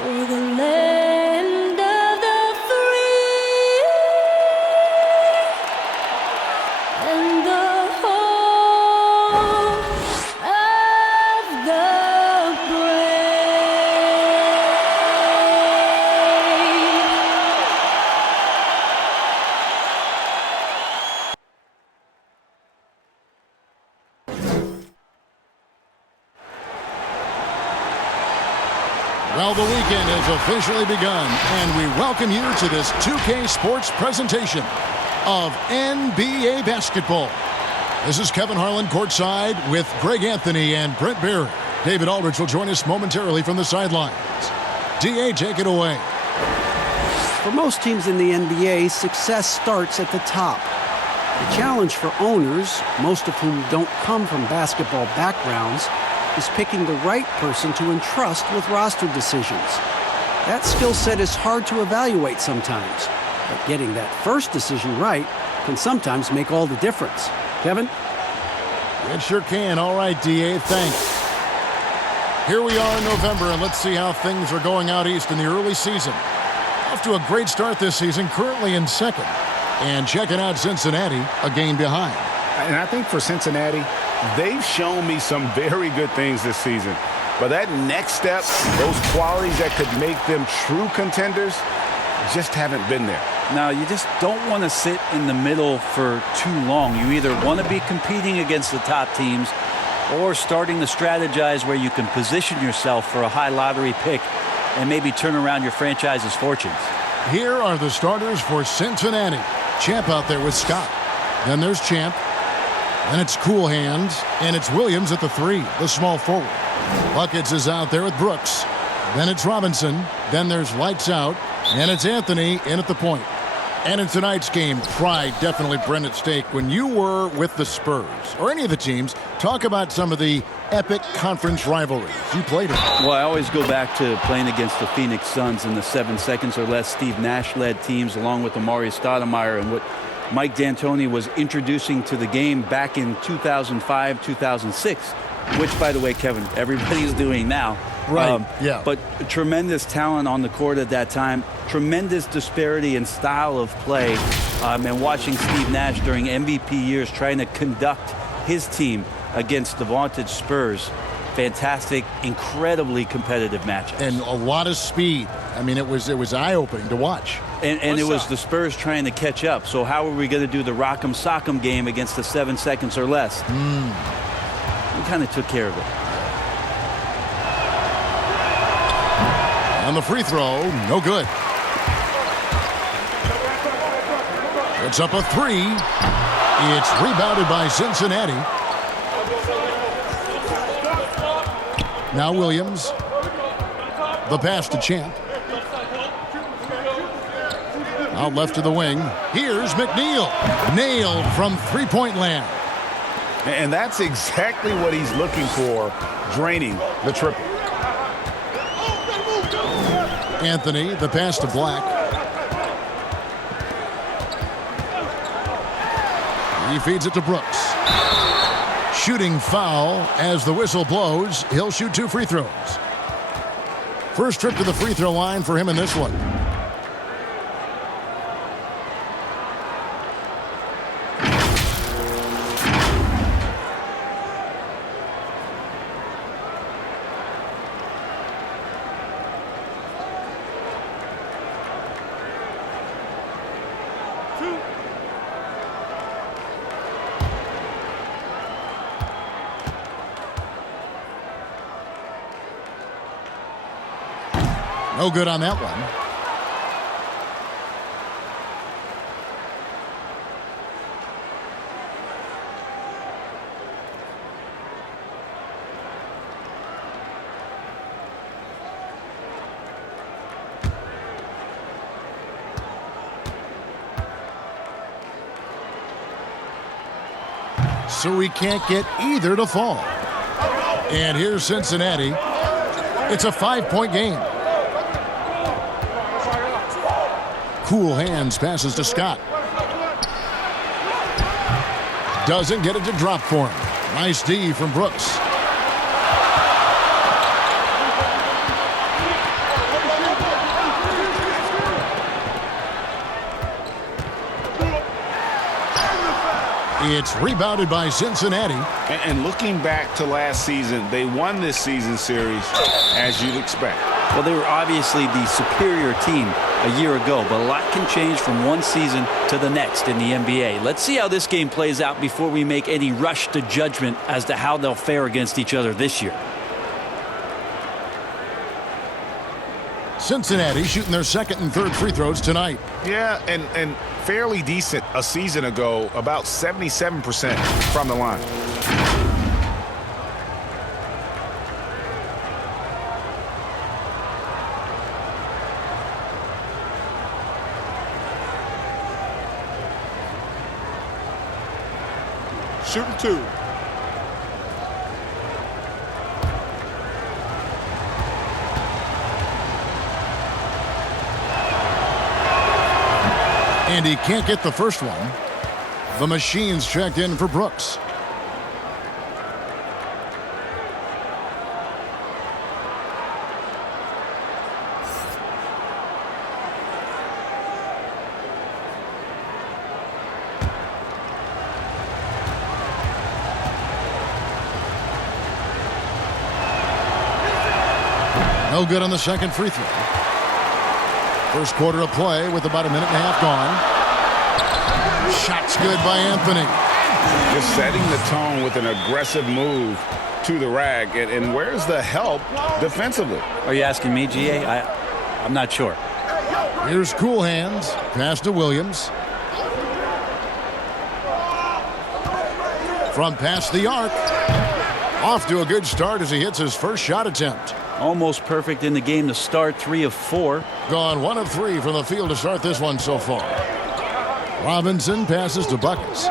For the land of the free and the home of the Well, the weekend has officially begun, and we welcome you to this 2K Sports presentation of NBA basketball. This is Kevin Harlan courtside with Greg Anthony and Brent Barry. David Aldridge will join us momentarily from the sidelines. DA, take it away. For most teams in the NBA, success starts at the top. The challenge for owners, most of whom don't come from basketball backgrounds, is picking the right person to entrust with roster decisions. That skill set is hard to evaluate sometimes, but getting that first decision right can sometimes make all the difference. Kevin? It sure can. All right, DA, thanks. Here we are in November, and let's see how things are going out east in the early season. Off to a great start this season, currently in second. And checking out Cincinnati, a game behind. And I think for Cincinnati, they've shown me some very good things this season. But that next step, those qualities that could make them true contenders, just haven't been there. Now, you just don't want to sit in the middle for too long. You either want to be competing against the top teams or starting to strategize where you can position yourself for a high lottery pick and maybe turn around your franchise's fortunes. Here are the starters for Cincinnati. Champ out there with Scott. Then there's Champ. Then it's Cool Hands, and it's Williams at the 3, the small forward. Buckets is out there with Brooks. Then it's Robinson. Then there's Lights Out, and it's Anthony in at the point. And in tonight's game, pride definitely brought at stake. When you were with the Spurs, or any of the teams, talk about some of the epic conference rivalries you played in. Well, I always go back to playing against the Phoenix Suns in the 7 seconds or less Steve Nash-led teams, along with Amari Stoudemire, and what Mike D'Antoni was introducing to the game back in 2005, 2006, which, by the way, Kevin, everybody's doing now. Right, yeah. But tremendous talent on the court at that time, tremendous disparity in style of play, and watching Steve Nash during MVP years trying to conduct his team against the vaunted Spurs. Fantastic, incredibly competitive matchups. And a lot of speed. I mean, it was eye-opening to watch. And it was the Spurs trying to catch up. So how are we going to do the rock'em sock'em game against the 7 seconds or less? We kind of took care of it. On the free throw, no good. It's up a 3. It's rebounded by Cincinnati. Now Williams. The pass to Champ. Out left to the wing. Here's McNeil. Nailed from three-point land. And that's exactly what he's looking for, draining the triple. Anthony, the pass to Black. He feeds it to Brooks. Shooting foul as the whistle blows. He'll shoot 2 free throws. First trip to the free throw line for him in this one. No good on that one. So we can't get either to fall. And here's Cincinnati. It's a 5-point game. Cool Hands passes to Scott. Doesn't get it to drop for him. Nice D from Brooks. It's rebounded by Cincinnati. And looking back to last season, they won this season series as you'd expect. Well, they were obviously the superior team a year ago, but a lot can change from one season to the next in the NBA. Let's see how this game plays out before we make any rush to judgment as to how they'll fare against each other this year. Cincinnati shooting their second and third free throws tonight. Yeah, and fairly decent a season ago, about 77% from the line. Shooting two. And he can't get the first one. The Machine's checked in for Brooks. No good on the second free throw. First quarter of play with about a minute and a half gone. Shot's good by Anthony. Just setting the tone with an aggressive move to the rack. And where's the help defensively? Are you asking me, GA? I'm not sure. Here's Cool Hands. Pass to Williams. From past the arc. Off to a good start as he hits his first shot attempt. Almost perfect in the game to start, 3 of 4. Gone 1 of 3 from the field to start this one so far. Robinson passes to Buckets.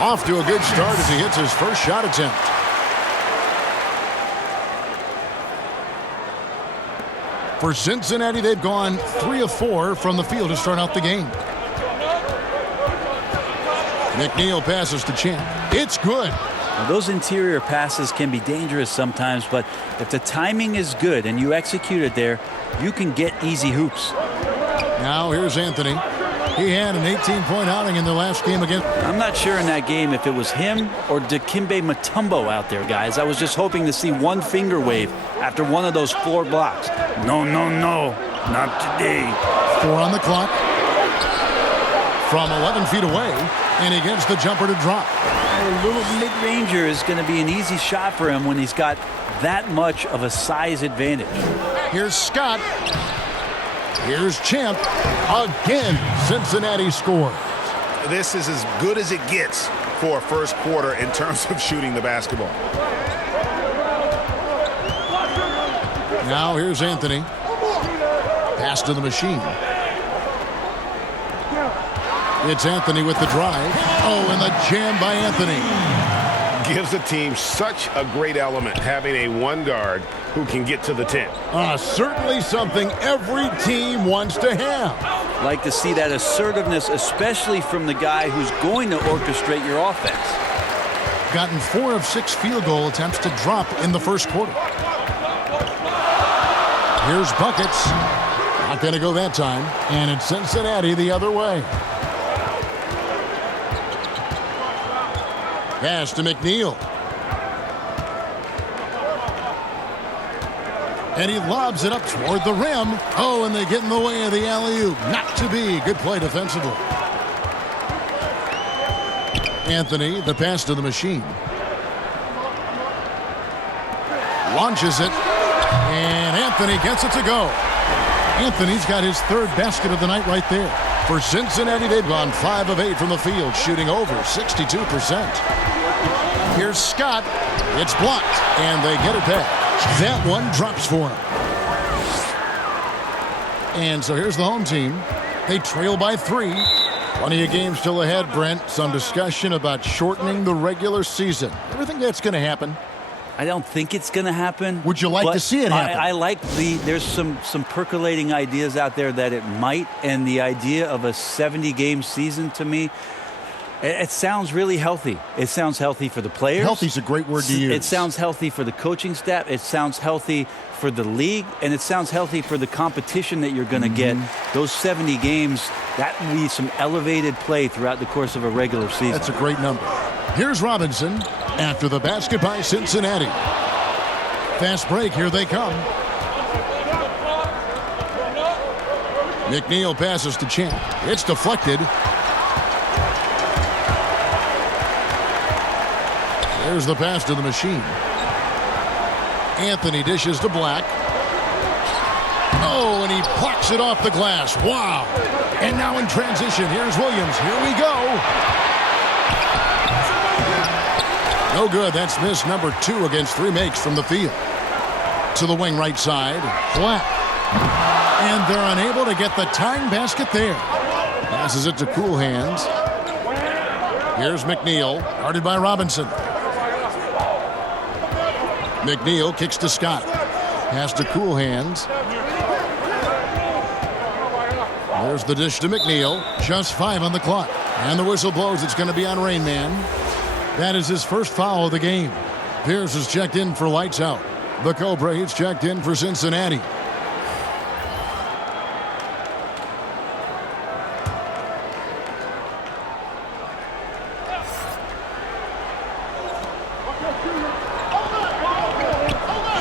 Off to a good start as he hits his first shot attempt. For Cincinnati, they've gone 3 of 4 from the field to start out the game. McNeil passes to Champ. It's good. Now, those interior passes can be dangerous sometimes, but if the timing is good and you execute it there, you can get easy hoops. Now here's Anthony. He had an 18-point outing in the last game against. I'm not sure in that game if it was him or Dikembe Mutombo out there, guys. I was just hoping to see one finger wave after one of those floor blocks. No, no, no, not today. 4 on the clock. From 11 feet away, and he gets the jumper to drop. A little mid-ranger is going to be an easy shot for him when he's got that much of a size advantage. Here's Scott. Here's Champ. Again, Cincinnati scores. This is as good as it gets for a first quarter in terms of shooting the basketball. Now here's Anthony. Pass to the Machine. It's Anthony with the drive. Oh, and the jam by Anthony. Gives a team such a great element having a one guard who can get to the 10. Certainly something every team wants to have. Like to see that assertiveness, especially from the guy who's going to orchestrate your offense. Gotten 4 of 6 field goal attempts to drop in the first quarter. Here's Buckets. Not going to go that time. And it's Cincinnati the other way. Pass to McNeil. And he lobs it up toward the rim. Oh, and they get in the way of the alley-oop. Not to be. Good play defensively. Anthony, the pass to the Machine. Launches it. And Anthony gets it to go. Anthony's got his 3rd basket of the night right there. For Cincinnati, they've gone 5 of 8 from the field, shooting over 62%. Here's Scott. It's blocked, and they get it back. That one drops for him. And so here's the home team. They trail by 3. Plenty of games still ahead, Brent. Some discussion about shortening the regular season. Everything that's going to happen. I don't think it's going to happen. Would you like to see it happen? I like there's some percolating ideas out there that it might, and the idea of a 70-game season to me, It sounds really healthy. It sounds healthy for the players. Healthy's a great word to use. It sounds healthy for the coaching staff. It sounds healthy for the league, and it sounds healthy for the competition that you're going to get. Those 70 games, that will be some elevated play throughout the course of a regular season. That's a great number. Here's Robinson after the basket by Cincinnati. Fast break, here they come. McNeil passes to Champ. It's deflected. There's the pass to the machine. Anthony dishes to Black. Oh, and he plucks it off the glass. Wow. And now in transition, here's Williams. Here we go. No good. That's miss number 2 against 3 makes from the field. To the wing right side. Black. And they're unable to get the tying basket there. Passes it to Cool Hands. Here's McNeil, guarded by Robinson. McNeil kicks to Scott. Pass to Cool Hands. There's the dish to McNeil. Just 5 on the clock. And the whistle blows. It's going to be on Rain Man. That is his first foul of the game. Pierce is checked in for lights out. The Cobra, he's checked in for Cincinnati.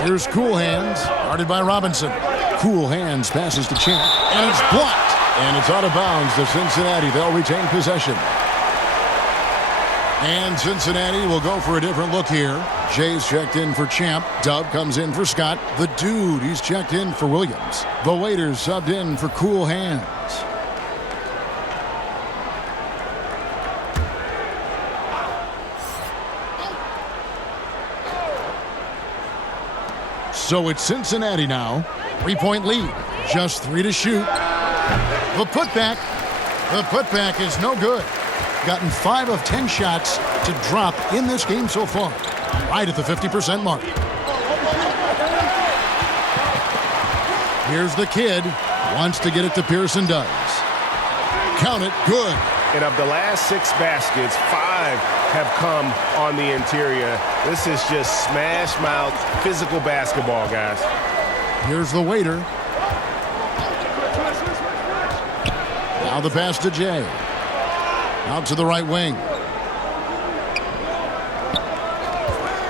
Here's Cool Hands, guarded by Robinson. Cool Hands passes to Champ, and it's blocked. And it's out of bounds to Cincinnati. They'll retain possession. And Cincinnati will go for a different look here. Jay's checked in for Champ. Dub comes in for Scott. The Dude, he's checked in for Williams. The Waiters subbed in for Cool Hands. So it's Cincinnati now. 3-point lead. Just 3 to shoot. The putback. The putback is no good. Gotten 5 of 10 shots to drop in this game so far. Right at the 50% mark. Here's the kid. Wants to get it to Pearson, does. Count it. Good. And of the last 6 baskets, 5 have come on the interior. This is just smash mouth physical basketball, guys. Here's the Waiter. Now the pass to Jay. Out to the right wing.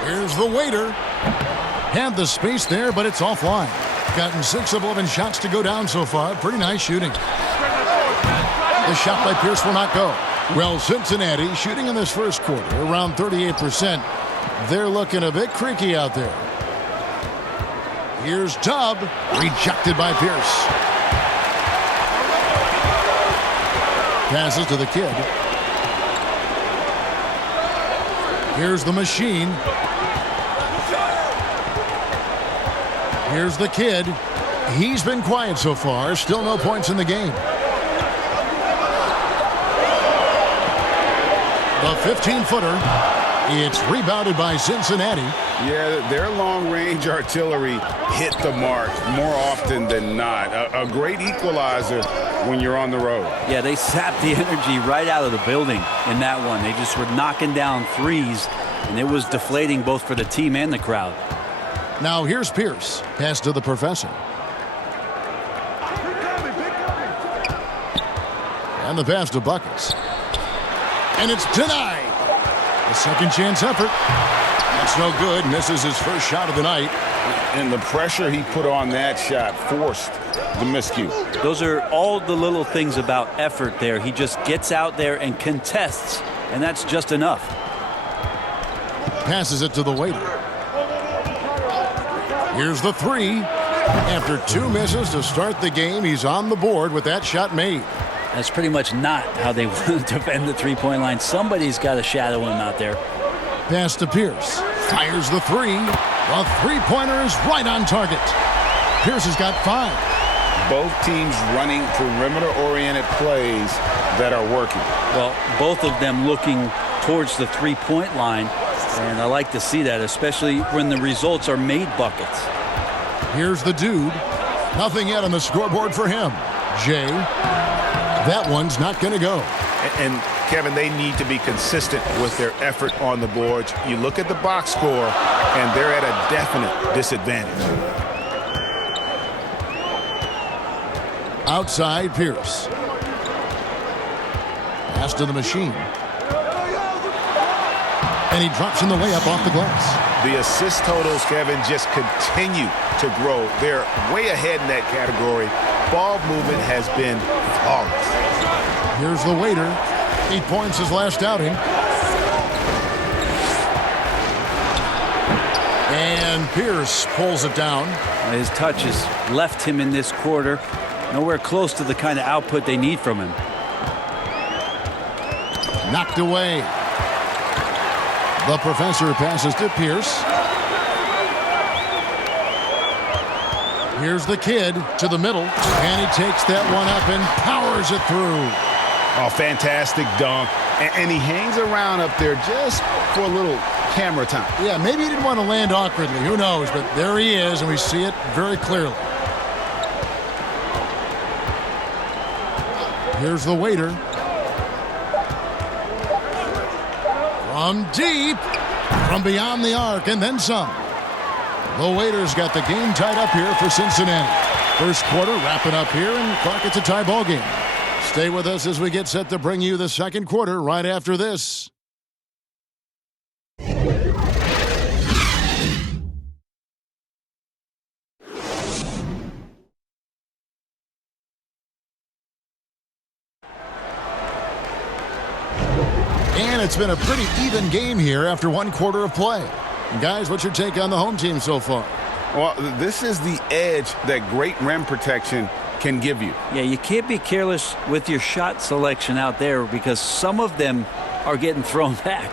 Here's the Waiter. Had the space there, but it's offline. Gotten 6 of 11 shots to go down so far. Pretty nice shooting. The shot by Pierce will not go. Well, Cincinnati shooting in this first quarter around 38%. They're looking a bit creaky out there. Here's Tubb. Rejected by Pierce. Passes to the kid. Here's the machine. Here's the kid. He's been quiet so far. Still no points in the game. The 15-footer. It's rebounded by Cincinnati. Yeah, their long-range artillery hit the mark more often than not. A great equalizer when you're on the road. Yeah, they sapped the energy right out of the building in that one. They just were knocking down threes, and it was deflating both for the team and the crowd. Now here's Pierce. Pass to the professor. And the pass to Buckets. And it's denied. A second chance effort. That's no good. Misses his first shot of the night. And the pressure he put on that shot forced the miscue. Those are all the little things about effort there. He just gets out there and contests, and that's just enough. Passes it to the Waiter. Here's the 3. After 2 misses to start the game, he's on the board with that shot made. That's pretty much not how they want to defend the three-point line. Somebody's got to shadow him out there. Pass to Pierce. Fires the 3. The three-pointer is right on target. Pierce has got 5. Both teams running perimeter-oriented plays that are working. Well, both of them looking towards the three-point line, and I like to see that, especially when the results are made buckets. Here's the Dude. Nothing yet on the scoreboard for him. Jay. That one's not going to go. And Kevin, they need to be consistent with their effort on the boards. You look at the box score, and they're at a definite disadvantage. Outside, Pierce. Pass to the machine. And he drops in the layup off the glass. The assist totals, Kevin, just continue to grow. They're way ahead in that category. Ball movement has been flawless. Here's the waiter. 8 points his last outing. And Pierce pulls it down. His touch has left him in this quarter. Nowhere close to the kind of output they need from him. Knocked away. The professor passes to Pierce. Here's the kid to the middle. And he takes that one up and powers it through. Oh, fantastic dunk. And he hangs around up there just for a little camera time. Yeah, maybe he didn't want to land awkwardly. Who knows? But there he is, and we see it very clearly. Here's the waiter. From deep, from beyond the arc, and then some. The waiter's got the game tied up here for Cincinnati. First quarter wrapping up here, and Clark, it's a tie ball game. Stay with us as we get set to bring you the second quarter right after this. And it's been a pretty even game here after one quarter of play. Guys, what's your take on the home team so far? Well, this is the edge that great rim protection can give you. Yeah, you can't be careless with your shot selection out there because some of them are getting thrown back.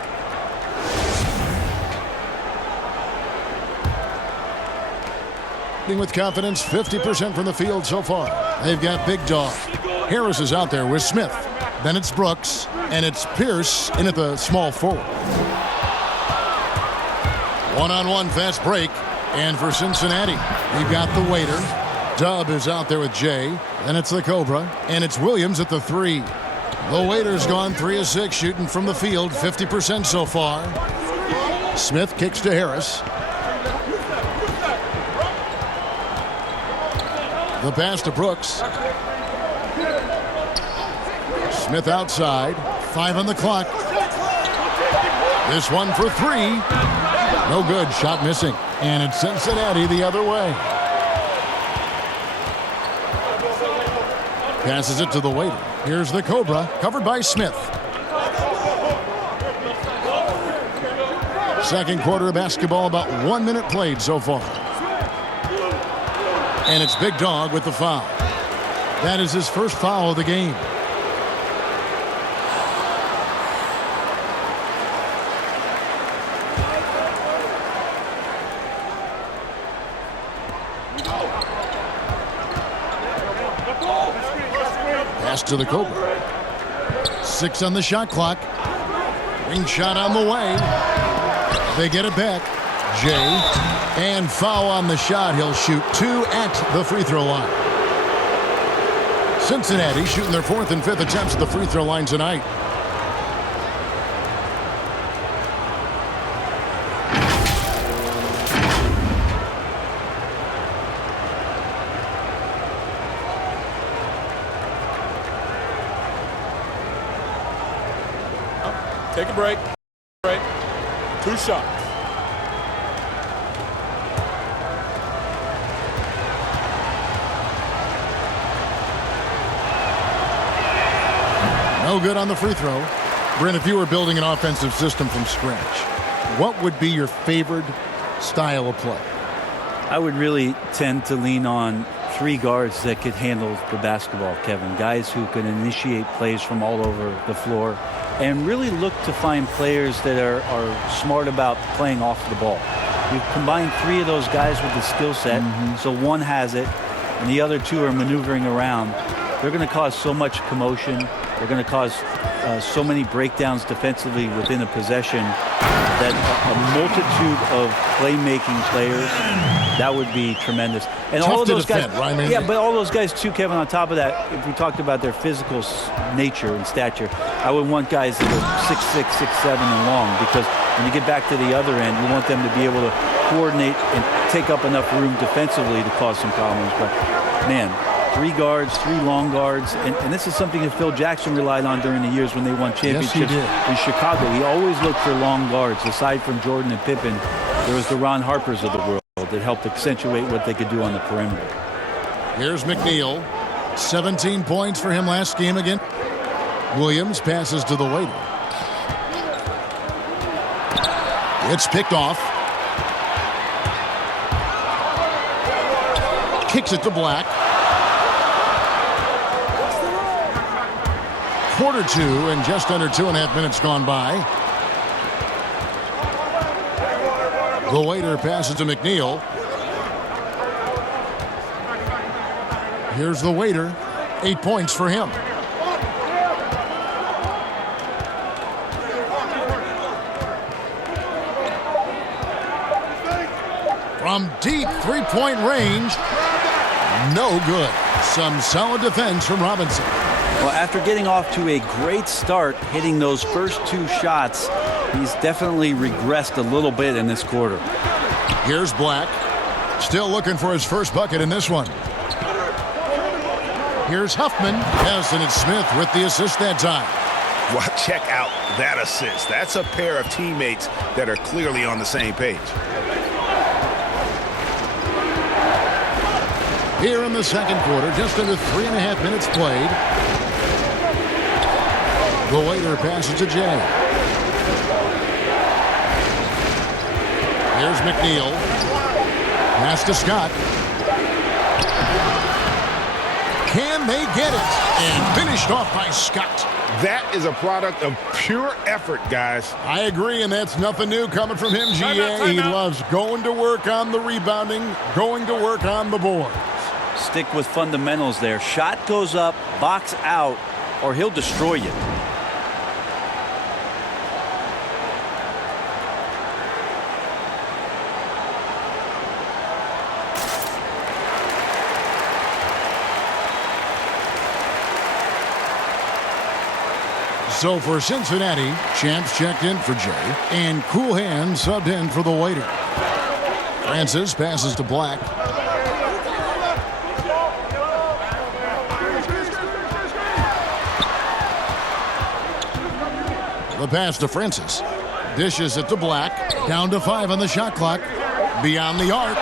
With confidence, 50% from the field so far. They've got Big Dog. Harris is out there with Smith. Then it's Brooks, and it's Pierce in at the small forward. One-on-one fast break, and for Cincinnati, we've got the waiter. Dub is out there with Jay. Then it's the Cobra, and it's Williams at the 3. The waiter's gone 3 of 6 shooting from the field, 50% so far. Smith kicks to Harris. The pass to Brooks. Smith outside. 5 on the clock. This one for 3. No good. Shot missing. And it's Cincinnati the other way. Passes it to the waiter. Here's the Cobra. Covered by Smith. Second quarter of basketball. About 1 minute played so far. And it's Big Dog with the foul. That is his first foul of the game. Pass to the Cobra. 6 on the shot clock. Ring shot on the way. They get it back. Jay. And foul on the shot. He'll shoot 2 at the free throw line. Cincinnati shooting their 4th and 5th attempts at the free throw line tonight. Take a break. 2 shots. No good on the free throw. Brent, if you were building an offensive system from scratch, what would be your favored style of play? I would really tend to lean on 3 guards that could handle the basketball, Kevin. Guys who can initiate plays from all over the floor and really look to find players that are smart about playing off the ball. We've combined 3 of those guys with the skill set, so one has it, and the other 2 are maneuvering around. They're going to cause so much commotion. They're going to cause so many breakdowns defensively within a possession that a multitude of playmaking players That would be tremendous. And Tough all of to those defend, guys, right? yeah, but all those guys too, Kevin. On top of that, if we talked about their physical nature and stature, I would want guys that are 6'6", 6'7", and long, because when you get back to the other end, you want them to be able to coordinate and take up enough room defensively to cause some problems. But man, 3 guards, 3 long guards, and this is something that Phil Jackson relied on during the years when they won championships in Chicago. He always looked for long guards. Aside from Jordan and Pippen, there was the Ron Harpers of the world that helped accentuate what they could do on the perimeter. Here's McNeil. 17 points for him last game again. Williams passes to the waiter. It's picked off. Kicks it to Black. Quarter 2 and just under 2.5 minutes gone by. The waiter passes to McNeil. Here's the waiter. 8 points for him. From deep three-point range. No good. Some solid defense from Robinson. Well, after getting off to a great start, hitting those first 2 shots, he's definitely regressed a little bit in this quarter. Here's Black. Still looking for his first bucket in this one. Here's Huffman. Yes, and it's Smith with the assist that time. Well, check out that assist. That's a pair of teammates that are clearly on the same page. Here in the second quarter, just under 3.5 minutes played. The waiter passes to Jay. Here's McNeil. Pass to Scott. Can they get it? And finished off by Scott. That is a product of pure effort, guys. I agree, and that's nothing new coming from him, GA. He loves going to work on the rebounding, going to work on the board. Stick with fundamentals there. Shot goes up, box out, or he'll destroy you. So for Cincinnati, Champs checked in for Jay, and Cool Hands subbed in for the waiter. Francis passes to Black. The pass to Francis. Dishes it to Black. Down to 5 on the shot clock. Beyond the arc.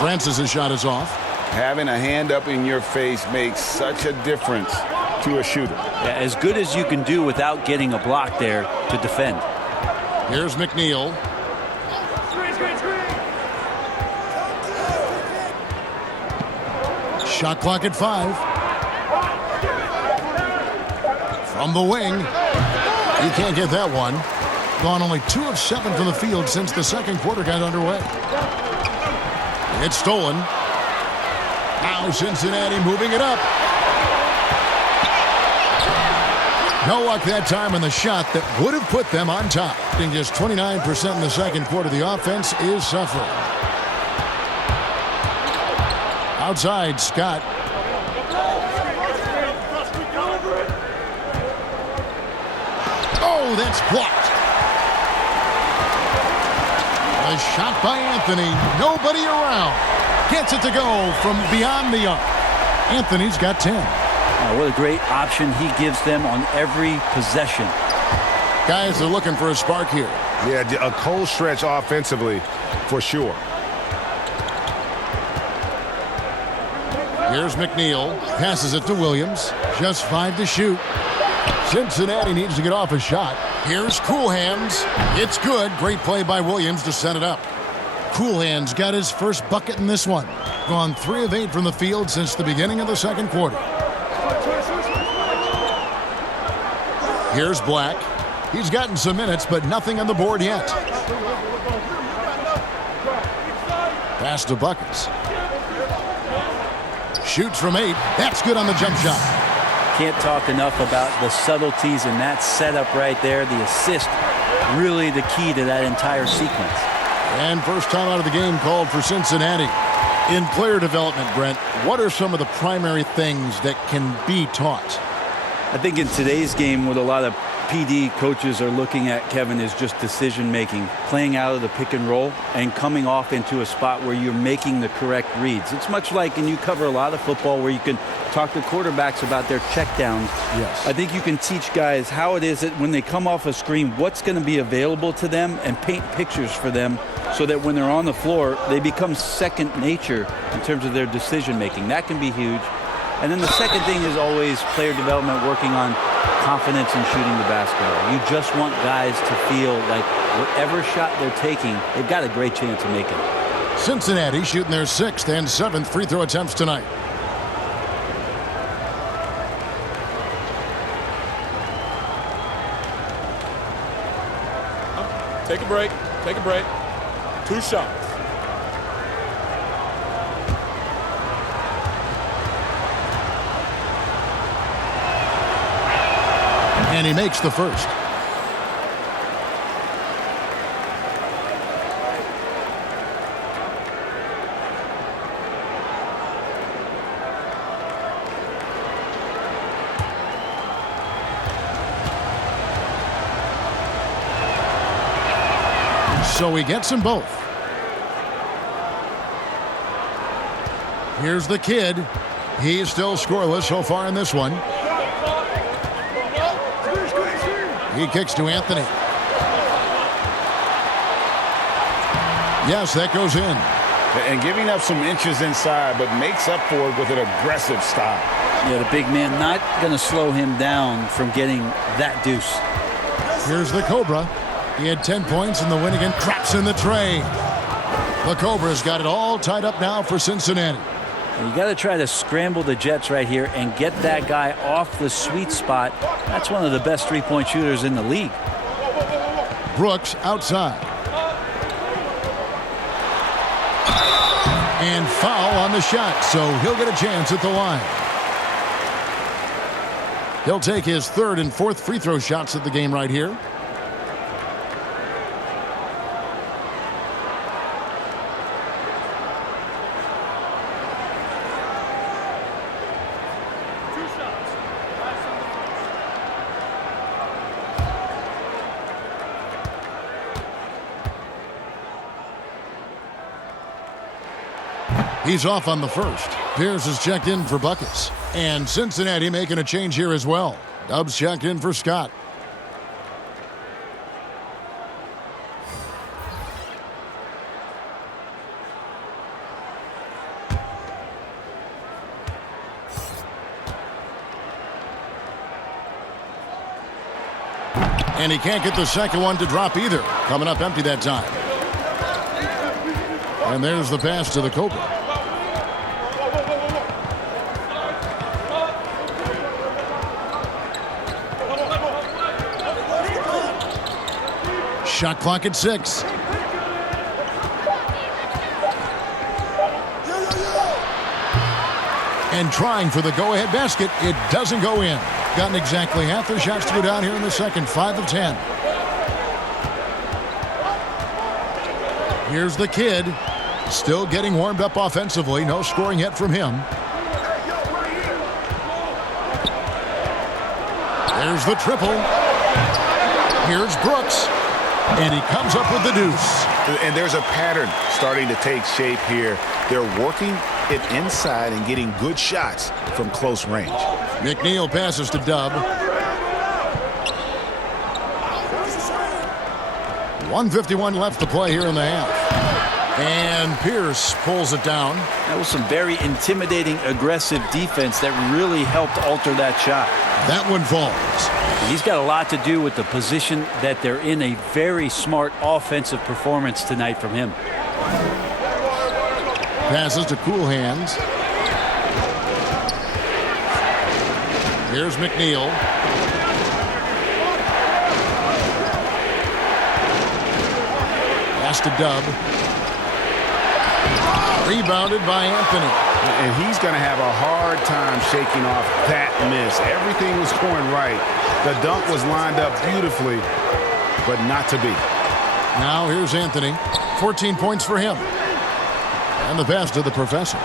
Francis' shot is off. Having a hand up in your face makes such a difference to a shooter. Yeah, as good as you can do without getting a block there to defend. Here's McNeil. Shot clock at 5. From the wing. He can't get that one. Gone only 2 of 7 from the field since the second quarter got underway. It's stolen. Now Cincinnati moving it up. No luck that time in the shot that would have put them on top. In just 29% in the second quarter, the offense is suffering. Outside, Scott. Oh, that's blocked. A shot by Anthony. Nobody around. Gets it to go from beyond the arc. Anthony's got 10. What a great option he gives them on every possession. Guys are looking for a spark here. Yeah, a cold stretch offensively for sure. Here's McNeil. Passes it to Williams. Just 5 to shoot. Cincinnati needs to get off a shot. Here's Cool Hands. It's good. Great play by Williams to set it up. Cool Hands got his first bucket in this one. Gone 3 of 8 from the field since the beginning of the second quarter. Here's Black. He's gotten some minutes, but nothing on the board yet. Pass to Buckets. Shoots from 8. That's good on the jump shot. Can't talk enough about the subtleties in that setup right there. The assist, really the key to that entire sequence. And first time out of the game called for Cincinnati. In player development, Brent, what are some of the primary things that can be taught? I think in today's game, what a lot of PD coaches are looking at, Kevin, is just decision making, playing out of the pick and roll and coming off into a spot where you're making the correct reads. It's much like, and you cover a lot of football, where you can talk to quarterbacks about their checkdowns. Yes. I think you can teach guys how it is that when they come off a screen, what's going to be available to them, and paint pictures for them so that when they're on the floor, they become second nature in terms of their decision making. That can be huge. And then the second thing is always player development, working on confidence in shooting the basketball. You just want guys to feel like whatever shot they're taking, they've got a great chance of making it. Cincinnati shooting their 6th and 7th free throw attempts tonight. Take a break. Take a break. 2 shots. And he makes the first. So he gets them both. Here's the kid. He's still scoreless so far in this one. He kicks to Anthony. Yes, that goes in. And giving up some inches inside, but makes up for it with an aggressive style. Yeah, the big man not going to slow him down from getting that deuce. Here's the Cobra. He had 10 points in the win again. Traps in the tray. The Cobra's got it all tied up now for Cincinnati. You got to try to scramble the Jets right here and get that guy off the sweet spot. That's one of the best three-point shooters in the league. Brooks outside. And foul on the shot, so he'll get a chance at the line. He'll take his 3rd and 4th free throw shots at the game right here. He's off on the first. Pierce is checked in for buckets. And Cincinnati making a change here as well. Dubs checked in for Scott. And he can't get the second one to drop either. Coming up empty that time. And there's the pass to the Cobra. Shot clock at 6. And trying for the go-ahead basket. It doesn't go in. Gotten exactly half their shots to go down here in the second. 5 of 10. Here's the kid. Still getting warmed up offensively. No scoring yet from him. There's the triple. Here's Brooks. And he comes up with the deuce. And there's a pattern starting to take shape here. They're working it inside and getting good shots from close range. McNeil passes to Dub. 1:51 left to play here in the half. And Pierce pulls it down. That was some very intimidating, aggressive defense that really helped alter that shot. That one falls. He's got a lot to do with the position that they're in. A very smart offensive performance tonight from him. Passes to Cool Hands. Here's McNeil. Pass to Dub. Rebounded by Anthony. And he's going to have a hard time shaking off that miss. Everything was going right. The dunk was lined up beautifully, but not to be. Now here's Anthony. 14 points for him. And the pass to the professor.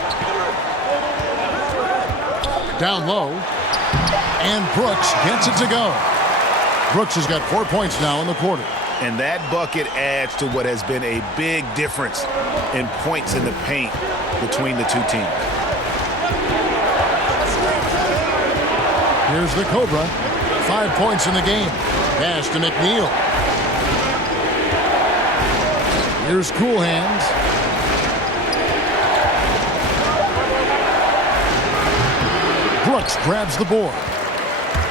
Down low. And Brooks gets it to go. Brooks has got 4 points now in the quarter. And that bucket adds to what has been a big difference in points in the paint between the two teams. Here's the Cobra. 5 points in the game. Pass to McNeil. Here's Cool Hands. Brooks grabs the board.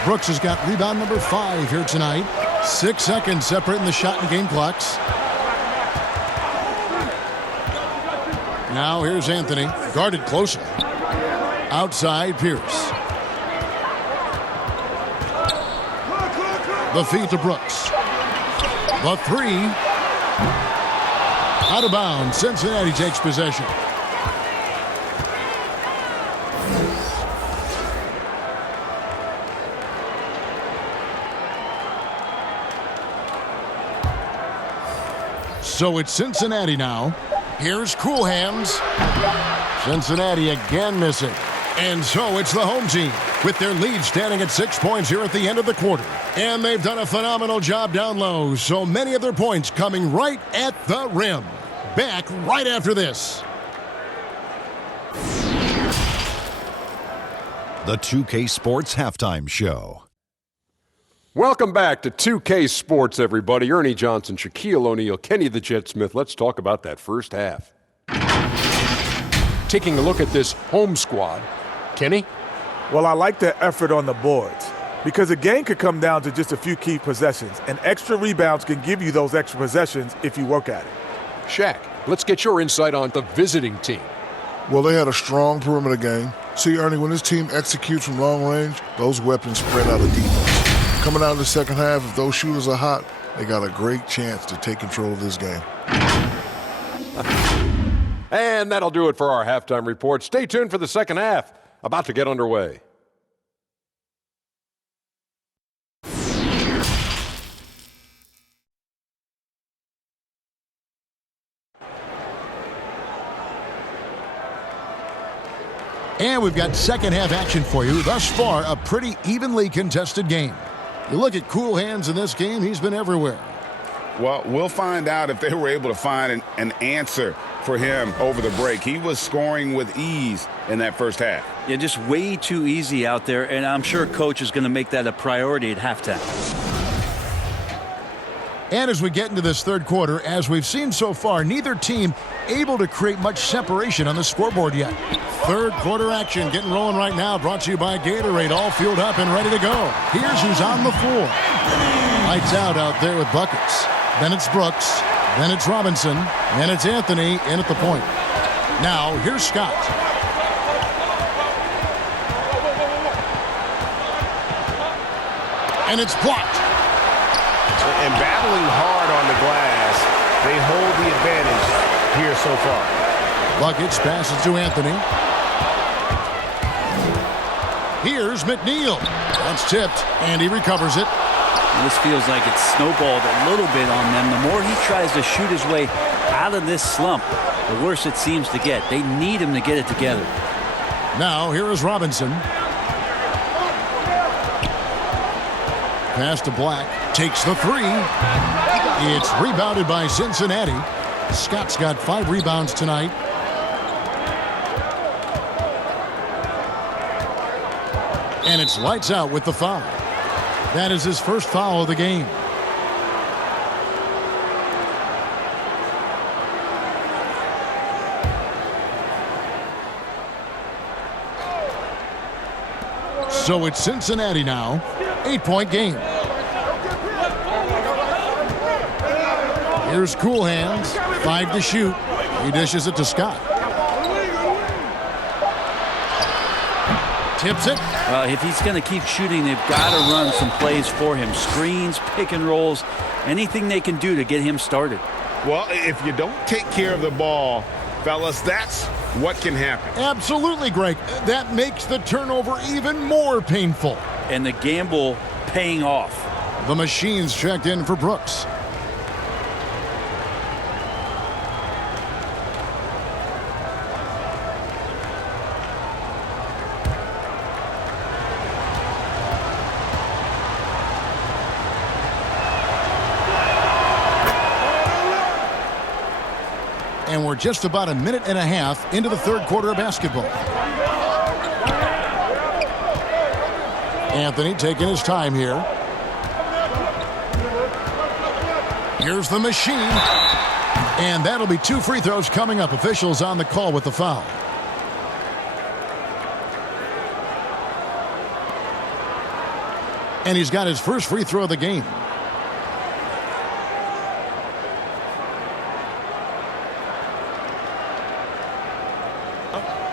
Brooks has got rebound number 5 here tonight. 6 seconds separating the shot and game clocks. Now here's Anthony, guarded closer. Outside Pierce. The feed to Brooks. The 3. Out of bounds. Cincinnati takes possession. So it's Cincinnati now. Here's Cool Hands. Cincinnati again missing. And so it's the home team with their lead standing at 6 points here at the end of the quarter. And they've done a phenomenal job down low. So many of their points coming right at the rim. Back right after this. The 2K Sports Halftime Show. Welcome back to 2K Sports, everybody. Ernie Johnson, Shaquille O'Neal, Kenny the Jet Smith. Let's talk about that first half. Taking a look at this home squad. Kenny? Well, I like the effort on the boards because a game could come down to just a few key possessions, and extra rebounds can give you those extra possessions if you work at it. Shaq, let's get your insight on the visiting team. Well, they had a strong perimeter game. See, Ernie, when this team executes from long range, those weapons spread out of defense. Coming out of the second half, if those shooters are hot, they got a great chance to take control of this game. And that'll do it for our halftime report. Stay tuned for the second half. About to get underway. And we've got second half action for you. Thus far, a pretty evenly contested game. You look at Cool Hands in this game, he's been everywhere. Well, we'll find out if they were able to find an answer for him over the break. He was scoring with ease in that first half. Yeah, just way too easy out there, and I'm sure Coach is going to make that a priority at halftime. And as we get into this third quarter, as we've seen so far, neither team able to create much separation on the scoreboard yet. Third quarter action getting rolling right now, brought to you by Gatorade, all fueled up and ready to go. Here's who's on the floor. Lights out there with buckets. Then it's Brooks, then it's Robinson, and it's Anthony in at the point. Now, here's Scott. And it's blocked. And battling hard on the glass, they hold the advantage here so far. Buckets passes to Anthony. Here's McNeil. That's tipped, and he recovers it. This feels like it's snowballed a little bit on them. The more he tries to shoot his way out of this slump, the worse it seems to get. They need him to get it together. Now, here is Robinson. Pass to Black. Takes the 3. It's rebounded by Cincinnati. Scott's got 5 rebounds tonight. And it's lights out with the foul. That is his first foul of the game. So it's Cincinnati now. 8-point game. Here's Cool Hands. 5 to shoot. He dishes it to Scott. Tips it. Well, if he's going to keep shooting, they've got to run some plays for him. Screens, pick and rolls, anything they can do to get him started. Well, if you don't take care of the ball, fellas, that's what can happen. Absolutely, Greg. That makes the turnover even more painful. And the gamble paying off. The machine's checked in for Brooks. And we're just about a minute and a half into the third quarter of basketball. Anthony taking his time here. Here's the machine. And that'll be 2 free throws coming up. Officials on the call with the foul. And he's got his first free throw of the game.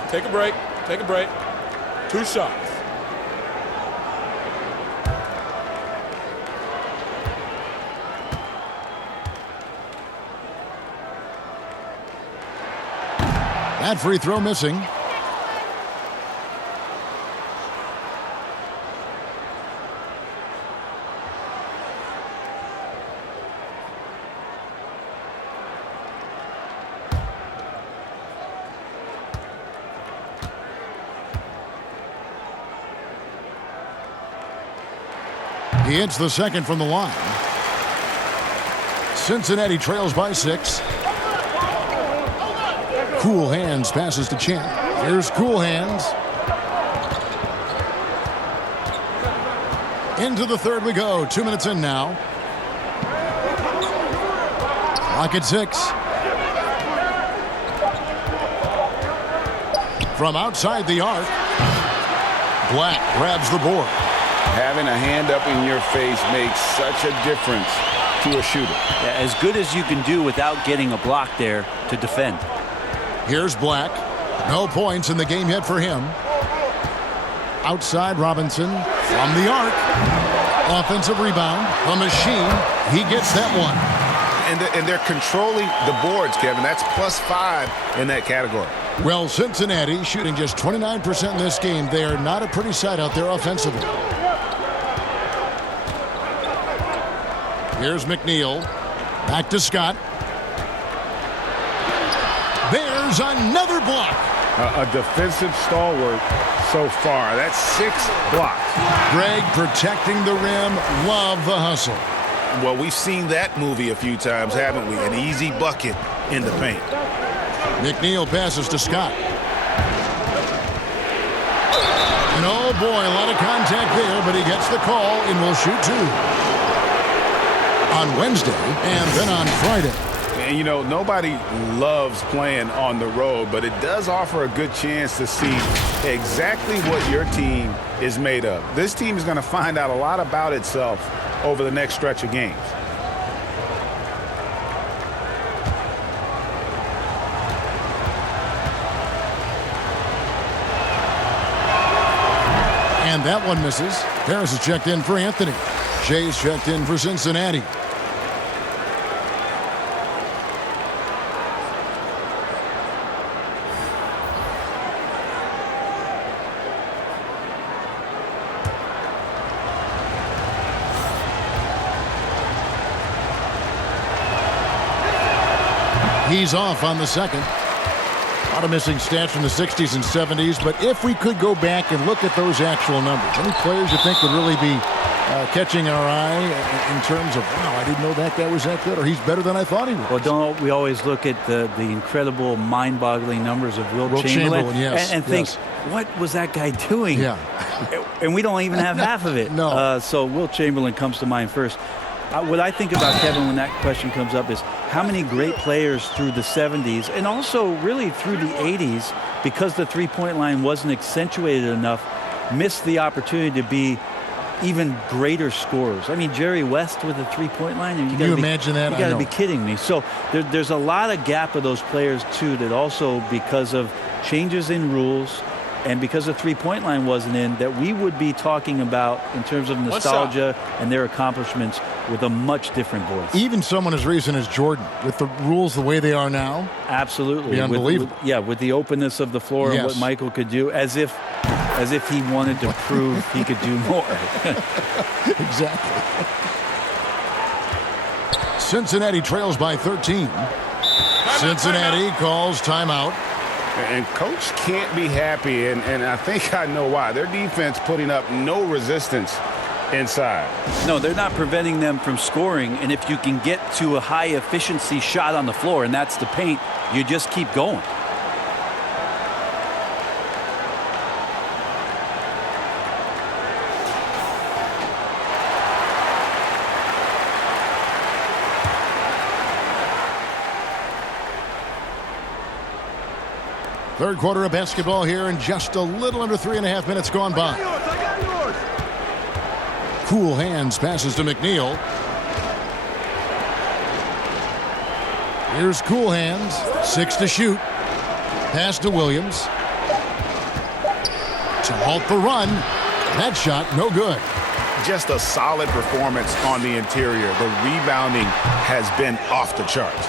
Take a break. Take a break. 2 shots. That free throw missing. He hits the second from the line. Cincinnati trails by 6. Cool Hands passes to Champ. Here's Cool Hands. Into the third we go. 2 minutes in now. Clock at 6. From outside the arc, Black grabs the board. Having a hand up in your face makes such a difference to a shooter. Yeah, as good as you can do without getting a block there to defend. Here's Black. No points in the game yet for him. Outside Robinson from the arc. Offensive rebound. A machine. He gets that one. And they're controlling the boards, Kevin. That's +5 in that category. Well, Cincinnati shooting just 29% in this game. They are not a pretty sight out there offensively. Here's McNeil. Back to Scott. There's another block. A defensive stalwart so far. That's 6 blocks. Greg protecting the rim. Love the hustle. Well, we've seen that movie a few times, haven't we? An easy bucket in the paint. McNeil passes to Scott. And oh boy, a lot of contact there, but he gets the call and will shoot 2. On Wednesday and then on Friday. And, you know, nobody loves playing on the road, but it does offer a good chance to see exactly what your team is made of. This team is going to find out a lot about itself over the next stretch of games. And that one misses. Harris is checked in for Anthony. Shay's checked in for Cincinnati. He's off on the second. A lot of missing stats from the 60s and 70s, but if we could go back and look at those actual numbers, any players you think would really be catching our eye in terms of, wow, I didn't know that guy was that good, or he's better than I thought he was? Well, don't we always look at the incredible, mind-boggling numbers of Will Chamberlain yes, and think, yes. What was that guy doing? Yeah. And we don't even have half of it. No. So Will Chamberlain comes to mind first. What I think about Kevin when that question comes up is how many great players through the 70s and also really through the 80s, because the three-point line wasn't accentuated enough, missed the opportunity to be even greater scorers. I mean, Jerry West with a three-point line. Can you imagine that? You got to be kidding me. So there's a lot of gap of those players, too, that also because of changes in rules and because the three-point line wasn't in, that we would be talking about in terms of nostalgia and their accomplishments with a much different voice. Even someone as recent as Jordan, with the rules the way they are now. Absolutely. Be unbelievable. With the openness of the floor and what Michael could do, as if he wanted to prove he could do more. Exactly. Cincinnati trails by 13. Cincinnati calls timeout. And Coach can't be happy, and I think I know why. Their defense putting up no resistance inside. No, they're not preventing them from scoring. And if you can get to a high efficiency shot on the floor, and that's the paint, you just keep going. Third quarter of basketball here, and just a little under 3.5 minutes gone by. Cool hands passes to McNeil. Here's Cool hands. 6 to shoot. Pass to Williams. To halt the run. That shot no good. Just a solid performance on the interior. The rebounding has been off the charts.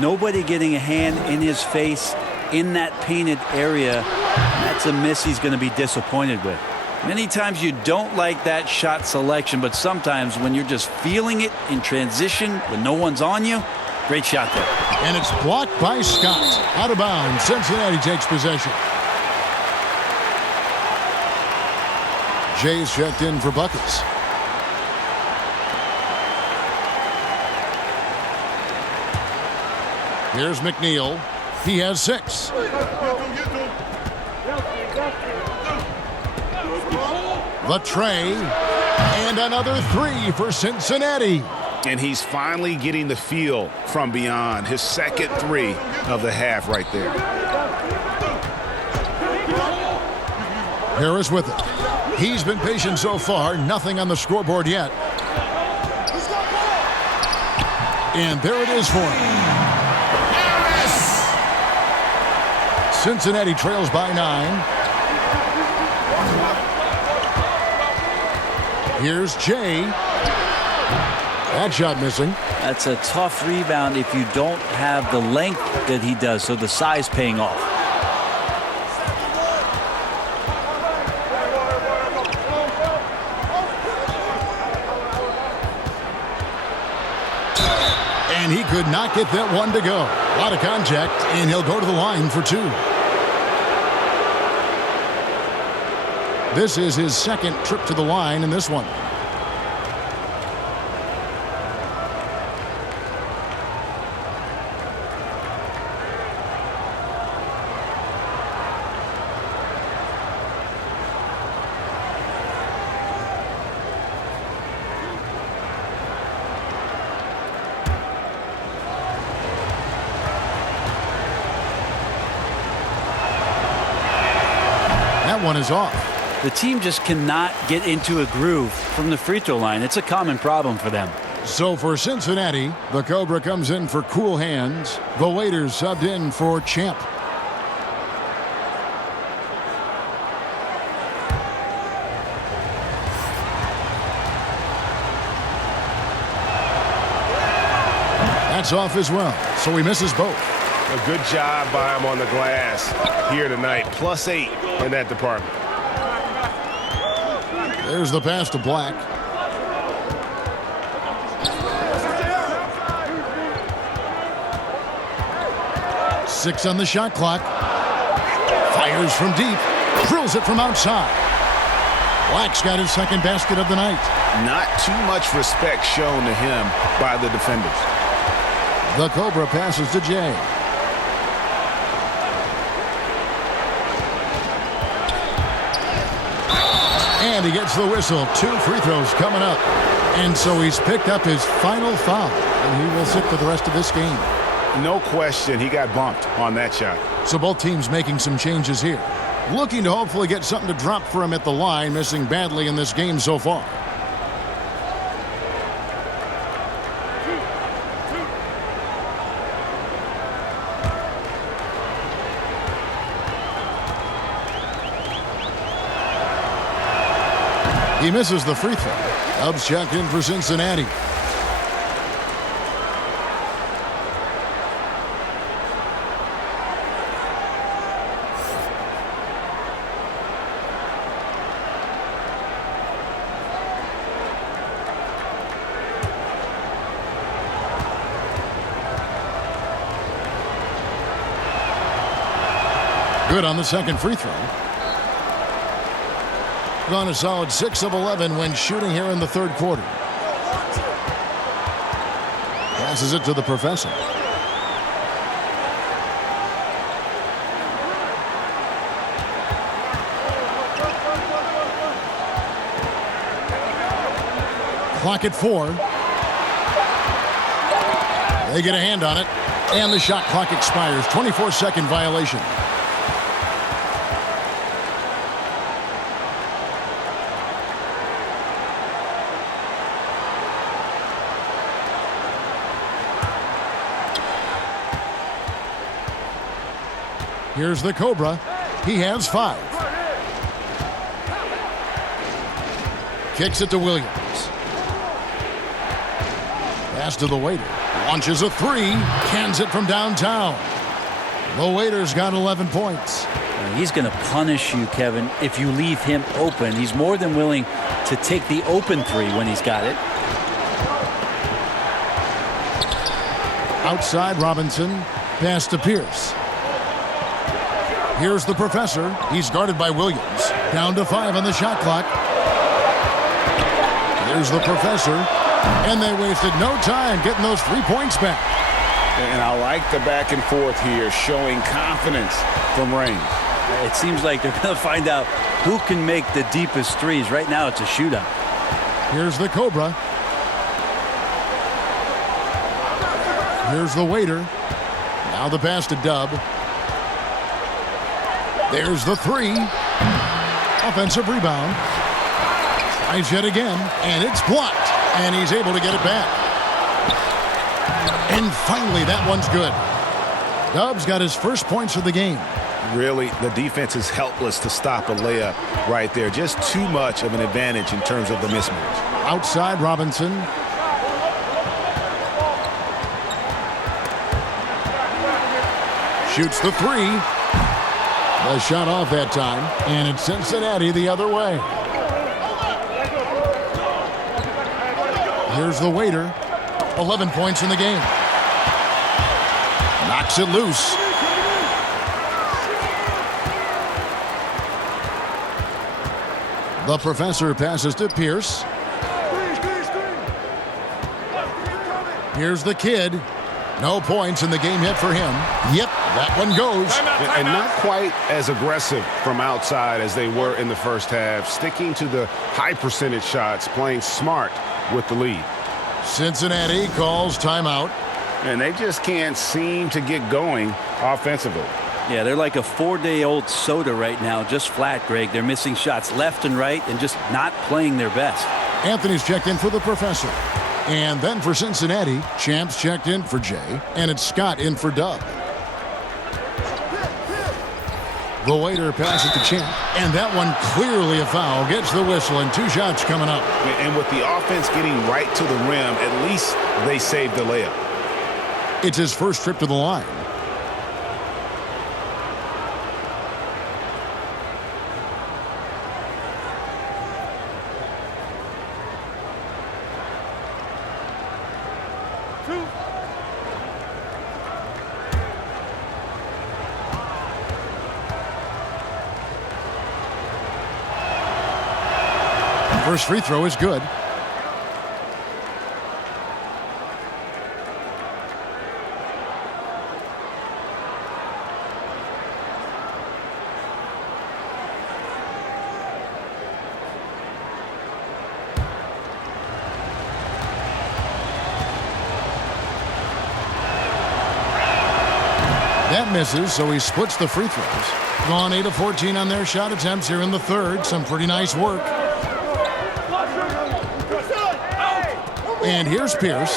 Nobody getting a hand in his face in that painted area. That's a miss he's going to be disappointed with. Many times you don't like that shot selection, but sometimes when you're just feeling it in transition when no one's on you, great shot there. And it's blocked by Scott. Out of bounds. Cincinnati takes possession. Jay's checked in for buckets. Here's McNeil. He has 6. The tray. And another 3 for Cincinnati. And he's finally getting the feel from beyond. His second 3 of the half right there. Harris with it. He's been patient so far. Nothing on the scoreboard yet. And there it is for him. Cincinnati trails by 9. Here's Jay. That shot missing. That's a tough rebound if you don't have the length that he does, so the size paying off. And he could not get that one to go. A lot of contact, and he'll go to the line for 2. This is his second trip to the line in this one. That one is off. The team just cannot get into a groove from the free throw line. It's a common problem for them. So for Cincinnati, the Cobra comes in for Cool hands. The waiters subbed in for Champ. That's off as well, so he misses both. A good job by him on the glass here tonight. +8 in that department. There's the pass to Black. Six on the shot clock. Fires from deep. Drills it from outside. Black's got his second basket of the night. Not too much respect shown to him by the defenders. The Cobra passes to Jay. And he gets the whistle. 2 free throws coming up. And so he's picked up his final foul. And he will sit for the rest of this game. No question he got bumped on that shot. So both teams making some changes here. Looking to hopefully get something to drop for him at the line. Missing badly in this game so far. He misses the free throw. Dubs checked in for Cincinnati. Good on the second free throw. Gone a solid 6 of 11 when shooting here in the third quarter. Passes it to the professor. Clock at 4. They get a hand on it, and the shot clock expires. 24-second violation. Here's the Cobra. He has 5. Kicks it to Williams. Pass to the waiter. Launches a 3. Cans it from downtown. The waiter's got 11 points. He's going to punish you, Kevin, if you leave him open. He's more than willing to take the open 3 when he's got it. Outside Robinson. Pass to Pierce. Here's the professor. He's guarded by Williams. Down to 5 on the shot clock. Here's the professor. And they wasted no time getting those 3 points back. And I like the back and forth here, showing confidence from range. It seems like they're going to find out who can make the deepest threes. Right now it's a shootout. Here's the Cobra. Here's the waiter. Now the pass to Dub. There's the 3. Offensive rebound. Tries yet again, and it's blocked. And he's able to get it back. And finally, that one's good. Dub's got his first points of the game. Really, the defense is helpless to stop a layup right there. Just too much of an advantage in terms of the mismatch. Outside Robinson. Shoots the 3. The shot off that time, and it's Cincinnati the other way. Here's the waiter. 11 points in the game. Knocks it loose. The professor passes to Pierce. Here's the kid. No points in the game yet for him. Yep, that one goes. And not quite as aggressive from outside as they were in the first half. Sticking to the high percentage shots, playing smart with the lead. Cincinnati calls timeout. And they just can't seem to get going offensively. Yeah, they're like a 4-day-old soda right now, just flat, Greg. They're missing shots left and right and just not playing their best. Anthony's checked in for the professor. And then for Cincinnati, Champ's checked in for Jay, and it's Scott in for Dub. The waiter passes to Champ, and that one clearly a foul. Gets the whistle, and 2 shots coming up. And with the offense getting right to the rim, at least they saved the layup. It's his first trip to the line. First free throw is good. That misses, so he splits the free throws. Gone 8 of 14 on their shot attempts here in the third. Some pretty nice work. And here's Pierce.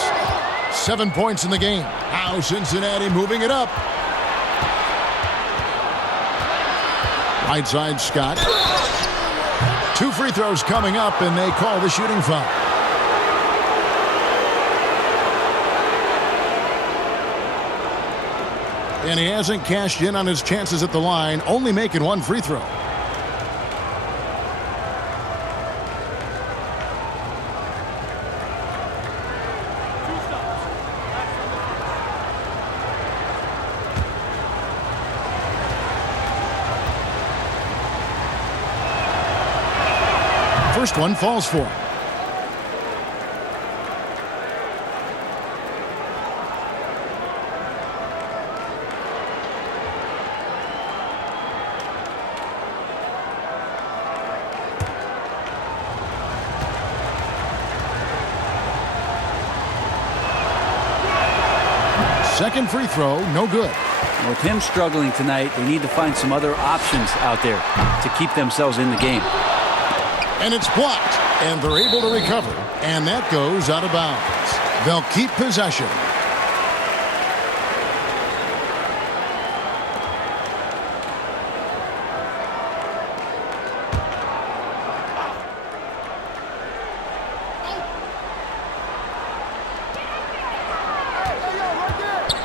7 points in the game. Now Cincinnati moving it up. Right side Scott. 2 free throws coming up, and they call the shooting foul. And he hasn't cashed in on his chances at the line, only making 1 free throw. first one falls for him. Second free throw, no good. With him struggling tonight, they need to find some other options out there to keep themselves in the game. And it's blocked, and they're able to recover, and that goes out of bounds. They'll keep possession.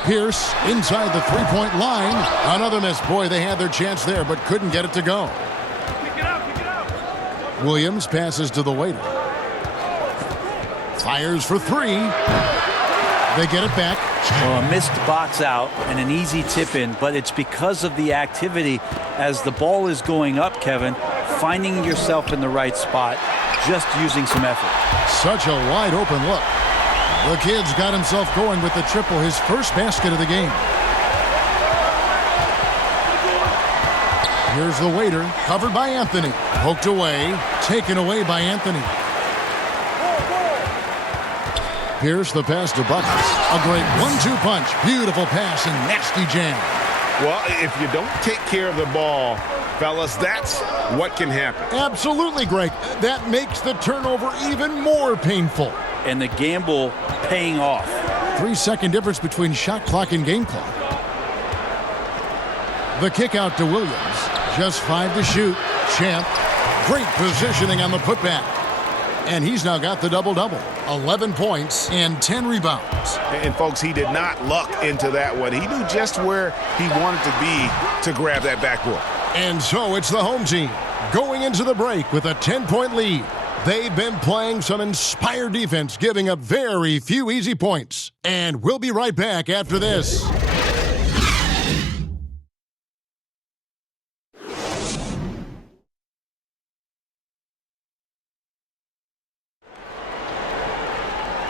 Pierce inside the three-point line. Another miss. Boy, they had their chance there, but couldn't get it to go. Williams passes to the waiter. Fires for three. They get it back. Well, a missed box out and an easy tip in, but it's because of the activity as the ball is going up, Kevin, finding yourself in the right spot, just using some effort. Such a wide open look. The kid's got himself going with the triple, his first basket of the game. Here's the waiter, covered by Anthony. Poked away, taken away by Anthony. Pierce the pass to Buckets. A great 1-2 punch. Beautiful pass and nasty jam. Well, if you don't take care of the ball, fellas, that's what can happen. Absolutely, Greg. That makes the turnover even more painful. And the gamble paying off. 3-second difference between shot clock and game clock. The kick out to Williams. Just 5 to shoot. Champ. Great positioning on the putback. And he's now got the double-double. 11 points and 10 rebounds. And folks, he did not luck into that one. He knew just where he wanted to be to grab that backboard. And so it's the home team going into the break with a 10-point lead. They've been playing some inspired defense, giving up very few easy points. And we'll be right back after this.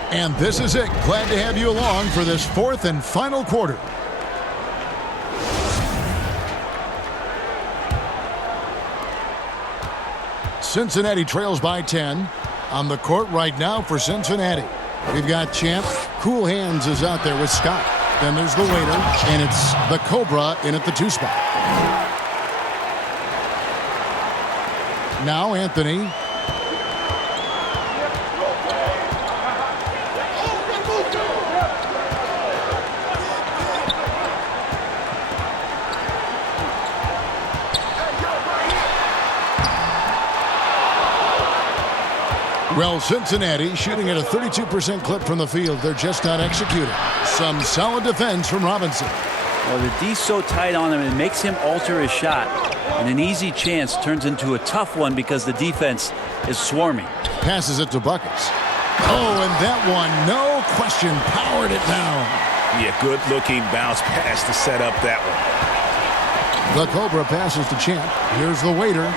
And this is it. Glad to have you along for this fourth and final quarter. Cincinnati trails by 10. On the court right now for Cincinnati. We've got Champ. Cool Hands is out there with Scott. Then there's the waiter, and it's the Cobra in at the 2 spot. Now Anthony. Well, Cincinnati shooting at a 32% clip from the field. They're just not executing. Some solid defense from Robinson. Well, the D's so tight on him, it makes him alter his shot. And an easy chance turns into a tough one because the defense is swarming. Passes it to Buckets. Oh, and that one, no question, powered it down. Yeah, good-looking bounce pass to set up that one. The Cobra passes to Champ. Here's the waiter.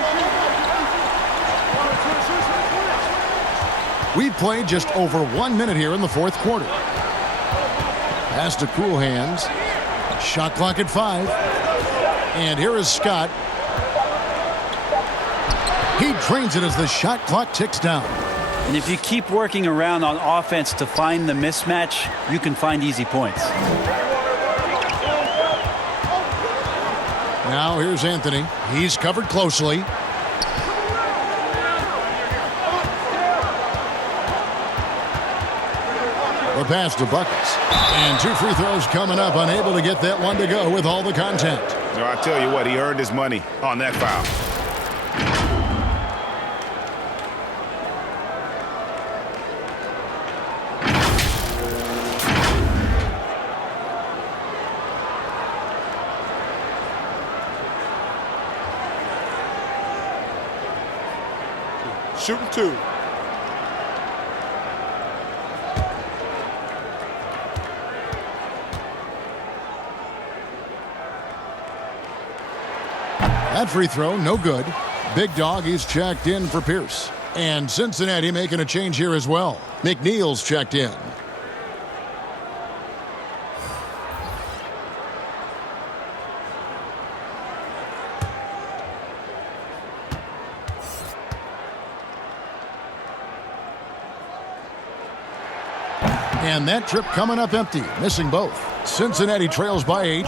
We've played just over 1 minute here in the fourth quarter. Pass to Cool Hands. Shot clock at 5. And here is Scott. He drains it as the shot clock ticks down. And if you keep working around on offense to find the mismatch, you can find easy points. Now here's Anthony. He's covered closely. The pass to Buckets. And 2 free throws coming up. Unable to get that one to go with all the content. No, I tell you what, he earned his money on that foul. Shooting 2. That free throw, no good. Big Dog, he's checked in for Pierce. And Cincinnati making a change here as well. McNeil's checked in. And that trip coming up empty, missing both. Cincinnati trails by 8.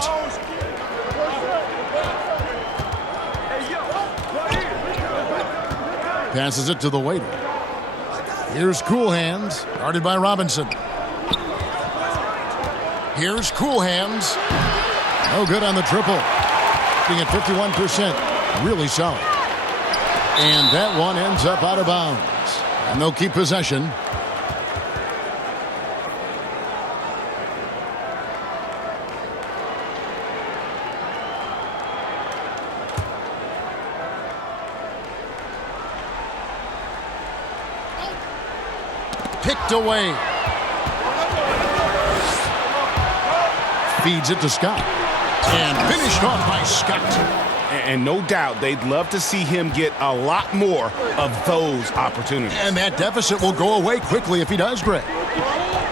Passes it to the waiter. Here's Cool Hands, guarded by Robinson. Here's Cool Hands. No good on the triple. Being at 51%. Really solid. And that one ends up out of bounds. And they'll keep possession. Picked away. Feeds it to Scott. And finished off by Scott. And no doubt they'd love to see him get a lot more of those opportunities. And that deficit will go away quickly if he does, Greg.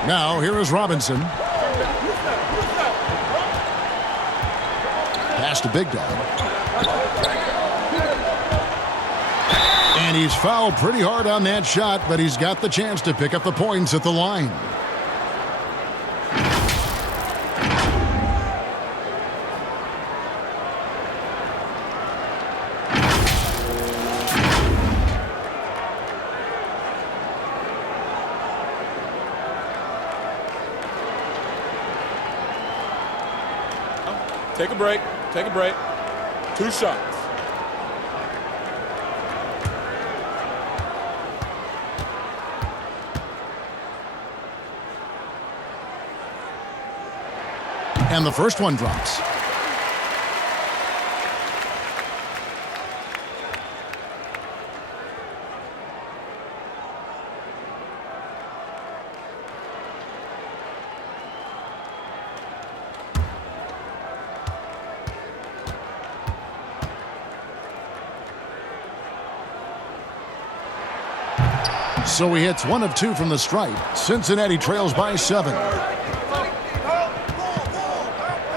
Now, here is Robinson. Pass to Big Dog. And he's fouled pretty hard on that shot, but he's got the chance to pick up the points at the line. Take a break. Take a break. 2 shots. And the first one drops. So he hits 1 of 2 from the stripe. Cincinnati trails by 7.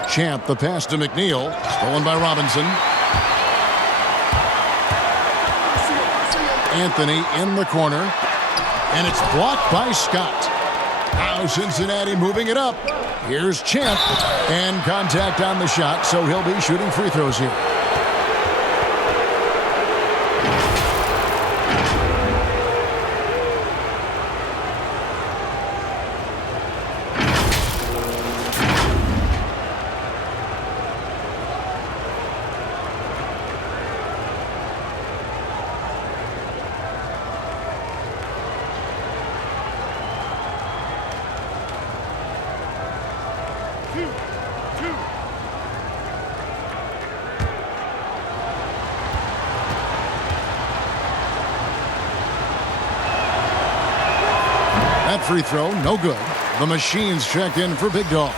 Champ, the pass to McNeil. Stolen by Robinson. Anthony in the corner. And it's blocked by Scott. Now Cincinnati moving it up. Here's Champ. And contact on the shot, so he'll be shooting free throws here. That free throw, no good. The Machines checked in for Big Dog.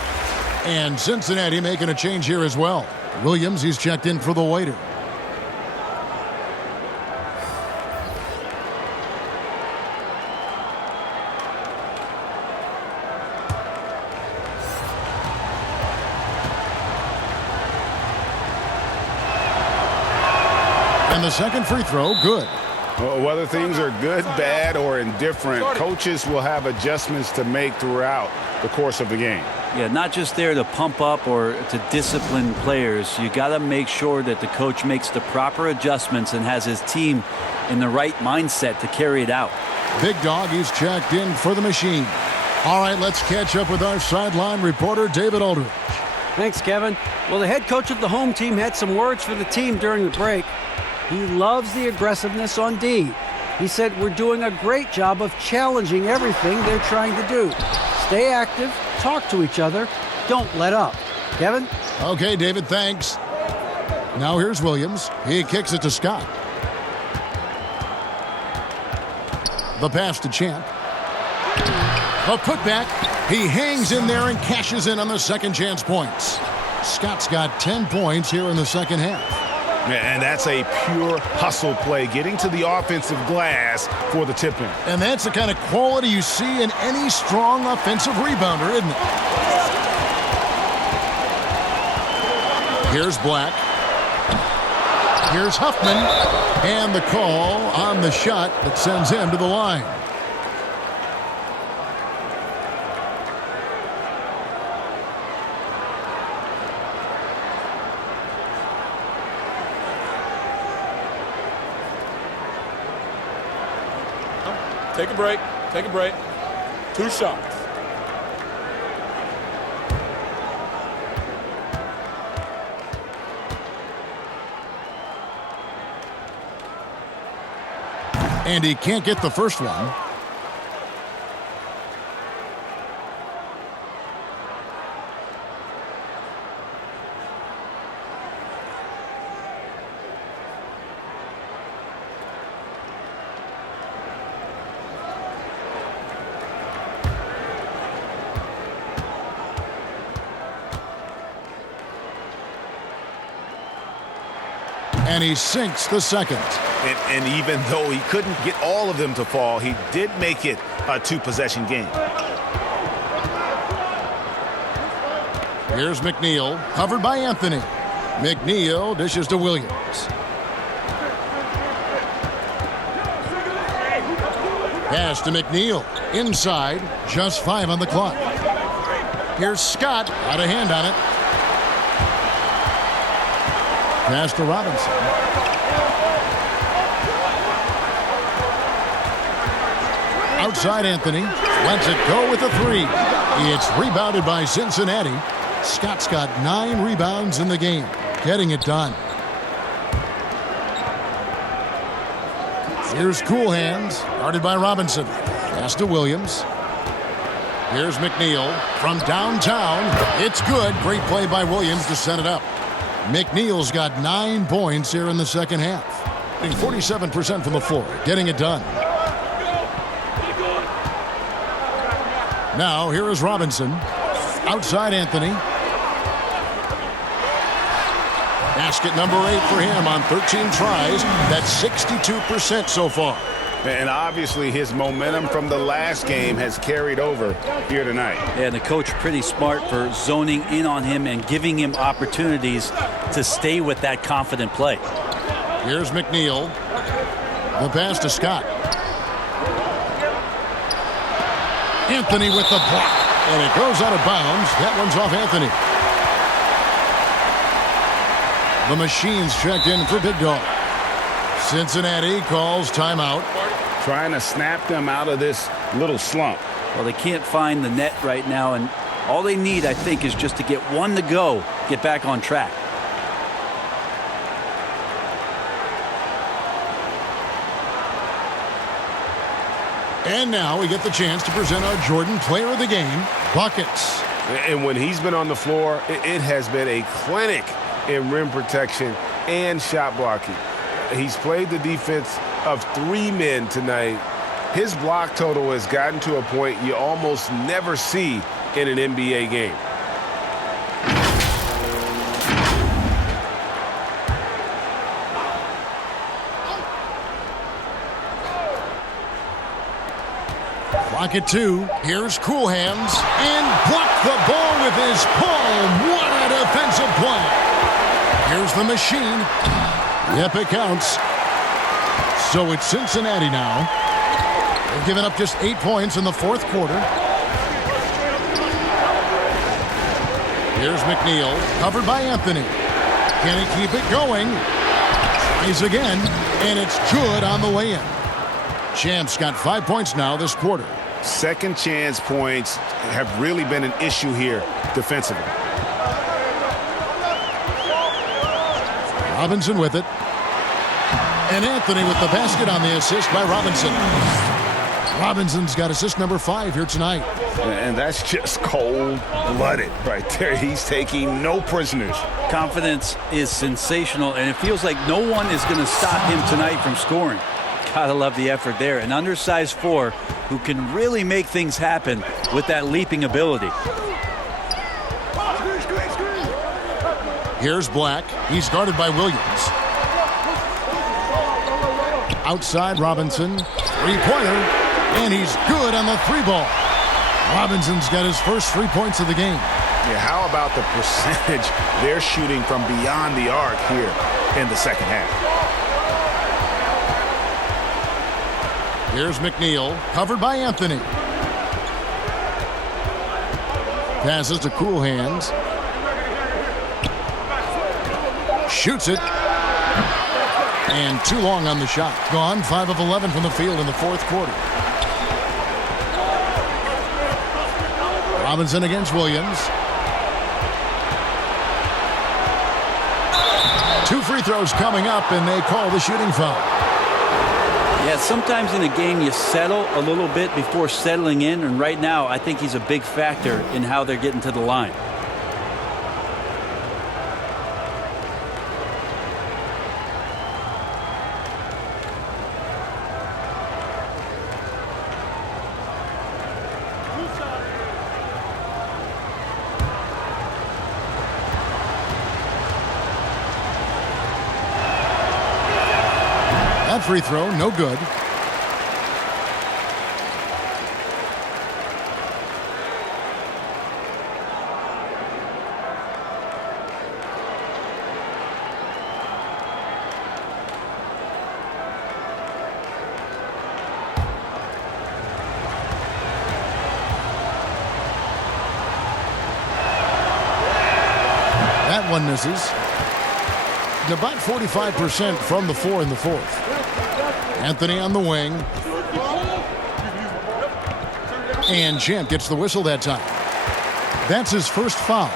And Cincinnati making a change here as well. Williams, he's checked in for the waiter. And the second free throw, good. Whether things are good, bad, or indifferent, coaches will have adjustments to make throughout the course of the game. Yeah, not just there to pump up or to discipline players. You got to make sure that the coach makes the proper adjustments and has his team in the right mindset to carry it out. Big Dog, he's checked in for the Machine. All right, let's catch up with our sideline reporter, David Aldridge. Thanks, Kevin. Well, the head coach of the home team had some words for the team during the break. He loves the aggressiveness on D. He said, we're doing a great job of challenging everything they're trying to do. Stay active, talk to each other, don't let up. Kevin? Okay, David, thanks. Now here's Williams. He kicks it to Scott. The pass to Champ. A putback. He hangs in there and cashes in on the second chance points. Scott's got 10 points here in the second half. And that's a pure hustle play, getting to the offensive glass for the tip-in. And that's the kind of quality you see in any strong offensive rebounder, isn't it? Here's Black. Here's Huffman. And the call on the shot that sends him to the line. Take a break. Take a break. 2 shots. And he can't get the first one. And he sinks the second. And even though he couldn't get all of them to fall, he did make it a 2-possession game. Here's McNeil, covered by Anthony. McNeil dishes to Williams. Pass to McNeil. Inside, just 5 on the clock. Here's Scott, out of hand on it. Pass to Robinson. Outside Anthony. Lets it go with a 3. It's rebounded by Cincinnati. Scott's got 9 rebounds in the game. Getting it done. Here's Cool Hands. Guarded by Robinson. Pass to Williams. Here's McNeil from downtown. It's good. Great play by Williams to set it up. McNeil's got 9 points here in the second half. 47% from the floor. Getting it done. Now, here is Robinson. Outside Anthony. Basket number 8 for him on 13 tries. That's 62% so far. And obviously his momentum from the last game has carried over here tonight. Yeah, and the coach pretty smart for zoning in on him and giving him opportunities to stay with that confident play. Here's McNeil. The pass to Scott. Anthony with the block. And it goes out of bounds. That one's off Anthony. The Machines check in for Big Dog. Cincinnati calls timeout. Trying to snap them out of this little slump. Well, they can't find the net right now, and all they need, I think, is just to get one to go, get back on track. And now we get the chance to present our Jordan Player of the Game, buckets. And when he's been on the floor, it has been a clinic in rim protection and shot blocking. He's played the defense of 3 men tonight. His block total has gotten to a point you almost never see in an NBA game. Block it 2. Here's Cool Hands. And blocked the ball with his palm. What a defensive play. Here's the Machine. Yep, it counts. So it's Cincinnati now. They've given up just 8 points in the 4th quarter. Here's McNeil, covered by Anthony. Can he keep it going? Tries again, and it's good on the way in. Champ's got 5 points now this quarter. Second chance points have really been an issue here defensively. Robinson with it. And Anthony with the basket on the assist by Robinson. Robinson's got assist number 5 here tonight. And that's just cold-blooded right there. He's taking no prisoners. Confidence is sensational, and it feels like no one is going to stop him tonight from scoring. Gotta love the effort there. An undersized 4 who can really make things happen with that leaping ability. Here's Black. He's guarded by Williams. Outside Robinson. Three-pointer. And he's good on the three ball. Robinson's got his first 3 points of the game. Yeah, how about the percentage they're shooting from beyond the arc here in the second half? Here's McNeil, covered by Anthony. Passes to Cool Hands. Shoots it. And too long on the shot. Gone 5 of 11 from the field in the fourth quarter. Robinson against Williams. 2 free throws coming up, and they call the shooting foul. Yeah, sometimes in a game you settle a little bit before settling in, and right now I think he's a big factor in how they're getting to the line. That free throw, no good. That one misses. About 45% from the 4 in the fourth. Anthony on the wing. And Champ gets the whistle that time. That's his first foul.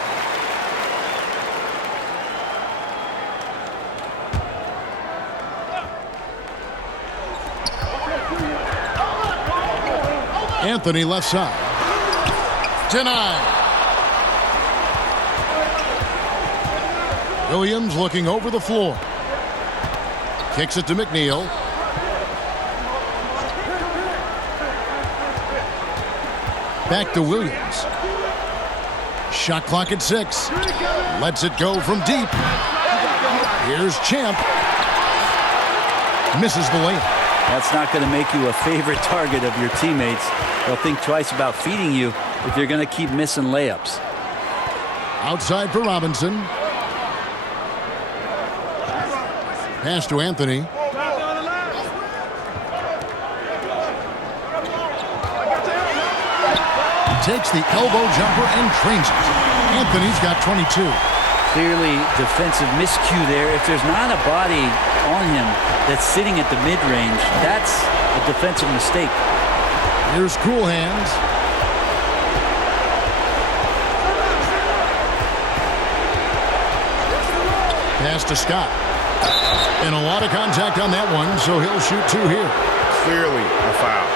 Anthony left side. Denied. Williams looking over the floor. Kicks it to McNeil. Back to Williams. Shot clock at 6. Lets it go from deep. Here's Champ. Misses the layup. That's not going to make you a favorite target of your teammates. They'll think twice about feeding you if you're going to keep missing layups. Outside for Robinson. Pass to Anthony. Takes the elbow jumper and drains it. Anthony's got 22. Clearly defensive miscue there. If there's not a body on him that's sitting at the mid-range, that's a defensive mistake. Here's Cool Hands. Pass to Scott. And a lot of contact on that one, so he'll shoot 2 here. Clearly a foul.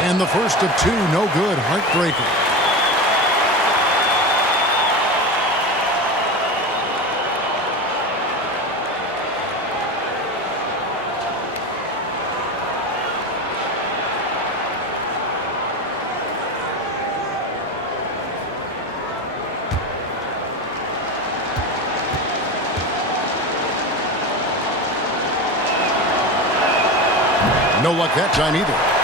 And the first of 2, no good. Heartbreaker. No luck that time either.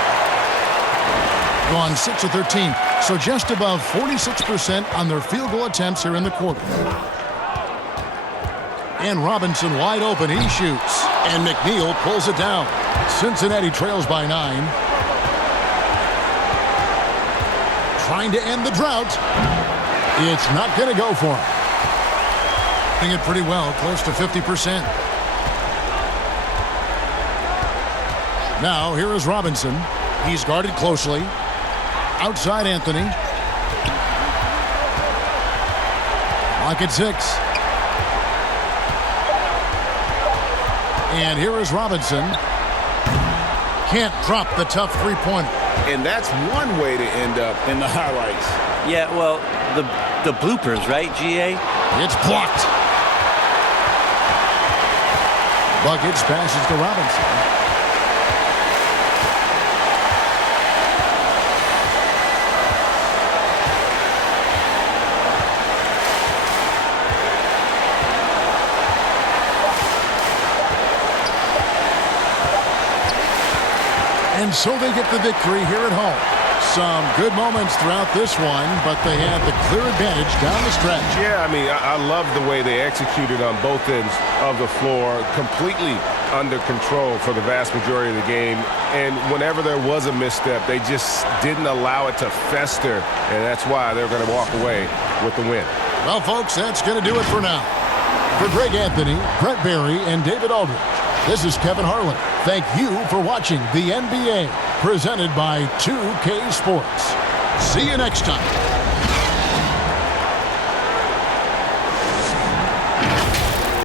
Gone 6 of 13, so just above 46% on their field goal attempts here in the quarter. And Robinson wide open, he shoots. And McNeil pulls it down. Cincinnati trails by 9. Trying to end the drought. It's not going to go for him. Doing it pretty well, close to 50%. Now, here is Robinson. He's guarded closely. Outside Anthony. Clock at 6. And here is Robinson. Can't drop the tough three-pointer. And that's one way to end up in the highlights. Yeah, well, the bloopers, right, GA? It's blocked. Buckets passes to Robinson. And so they get the victory here at home. Some good moments throughout this one, but they had the clear advantage down the stretch. Yeah, I mean, I love the way they executed on both ends of the floor, completely under control for the vast majority of the game. And whenever there was a misstep, they just didn't allow it to fester, and that's why they're going to walk away with the win. Well, folks, that's going to do it for now. For Greg Anthony, Brett Barry, and David Aldridge, this is Kevin Harlan. Thank you for watching the NBA, presented by 2K Sports. See you next time.